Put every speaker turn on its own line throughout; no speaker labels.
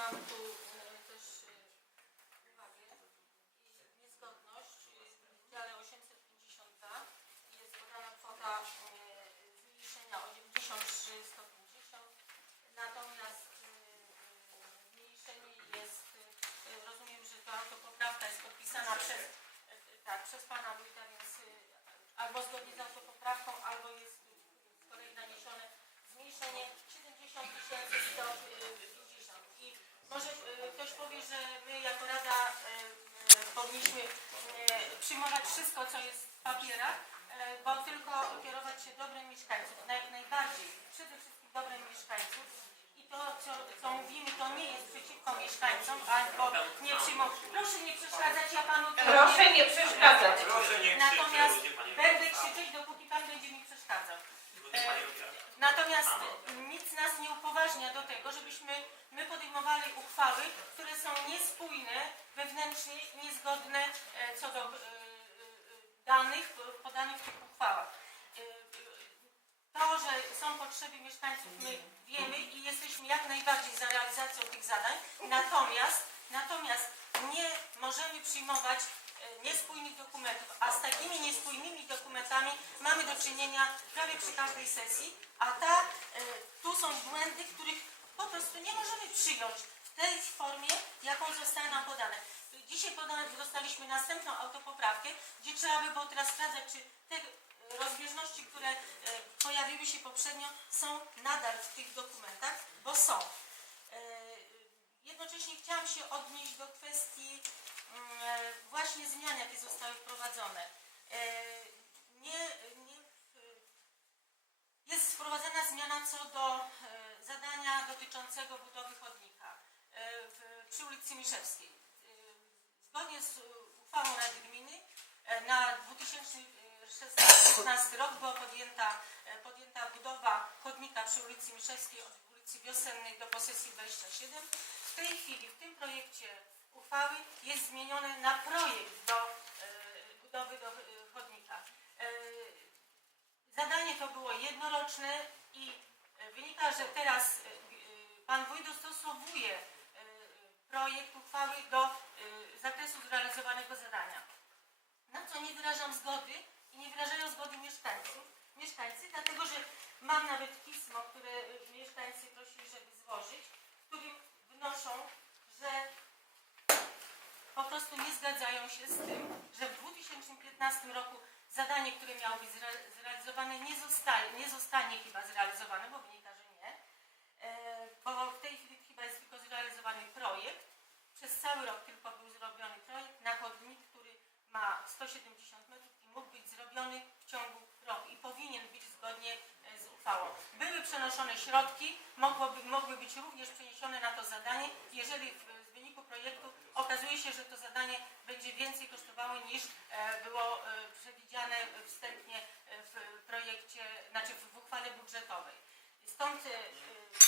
mam tu e, też e, uwagę i niezgodność e, w dziale 852 jest podana kwota e, zmniejszenia o 93 150 natomiast zmniejszenie jest rozumiem, że ta autopoprawka jest podpisana przez e, tak, przez pana wójta, więc albo zgodnie z autopoprawką, albo jest z kolei naniesione zmniejszenie 70 tysięcy 150 i może e, ktoś powie, że my jako Rada e, powinniśmy e, przyjmować wszystko, co jest w papierach, e, bo tylko kierować się dobrem mieszkańców, na jak najbardziej, przede wszystkim dobrem mieszkańców i to, co, co mówimy, to nie jest przeciwko mieszkańcom, albo nie przyjmować. Proszę nie przeszkadzać, ja panu...
Proszę nie przeszkadzać.
Proszę nie
Natomiast
krzyczeć,
będę krzyczeć, dopóki pan będzie mi przeszkadzał.
Robiła.
Natomiast nic nas nie upoważnia do tego, żebyśmy my podejmowali uchwały, które są niespójne, wewnętrznie niezgodne e, co do e, e, danych e, podanych w tych uchwałach. E, e, To, że są potrzeby mieszkańców, my wiemy i jesteśmy jak najbardziej za realizacją tych zadań, natomiast, natomiast nie możemy przyjmować e, niespójnych dokumentów, a z takimi niespójnymi dokumentami mamy do czynienia prawie przy każdej sesji, a ta, e, tu są błędy, których po prostu nie możemy przyjąć w tej formie, jaką została nam podane. Dzisiaj podane, dostaliśmy następną autopoprawkę, gdzie trzeba by było teraz sprawdzać, czy te rozbieżności, które e, pojawiły się poprzednio, są nadal w tych dokumentach, bo są. E, Jednocześnie chciałam się odnieść do kwestii właśnie zmian, jakie zostały wprowadzone. E, Nie, nie, jest wprowadzona zmiana co do e, zadania dotyczącego budowy chodnika e, przy ulicy Miszewskiej. Zgodnie z uchwałą Rady Gminy na 2016 rok była podjęta, podjęta budowa chodnika przy ulicy Miszewskiej od ulicy Wiosennej do posesji 27. W tej chwili w tym projekcie uchwały jest zmienione na projekt do e, budowy do, e, chodnika. E, Zadanie to było jednoroczne i wynika, że teraz Pan Wójt dostosowuje projekt uchwały do zakresu zrealizowanego zadania. Na co nie wyrażam zgody i nie wyrażają zgody mieszkańców, mieszkańcy, dlatego że mam nawet pismo, które mieszkańcy prosili, żeby złożyć, w którym wnoszą, że po prostu nie zgadzają się z tym, że w 2015 roku zadanie, które miało być zre- zrealizowane, nie zostanie, nie zostanie chyba zrealizowane, bo wynika, że nie, e, bo w tej chwili chyba jest tylko zrealizowany projekt. Przez cały rok tylko był zrobiony projekt na chodnik, który ma 170 metrów i mógł być zrobiony w ciągu roku i powinien być zgodnie e, z uchwałą. Były przenoszone środki, mogłoby, mogły być również przeniesione na to zadanie, jeżeli w, w wyniku projektu okazuje się, że to zadanie będzie więcej kosztowało niż e, było e, przewidziane wstępnie w projekcie, znaczy w, uchwale budżetowej. Stąd e,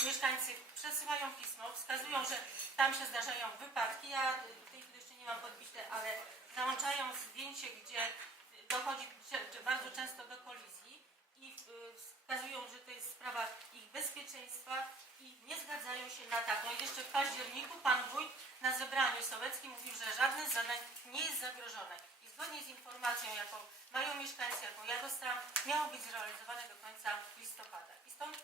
mieszkańcy przesyłają pismo, wskazują, że tam się zdarzają wypadki. Ja w tej chwili jeszcze nie mam podbite, ale załączają zdjęcie, gdzie dochodzi bardzo często do kolizji i wskazują, że to jest sprawa ich bezpieczeństwa zgadzają się na taką. Jeszcze w październiku pan wójt na zebraniu sołeckim mówił, że żadne z zadań nie jest zagrożone. I zgodnie z informacją, jaką mają mieszkańcy, jaką ja dostałam, miało być zrealizowane do końca listopada. I stąd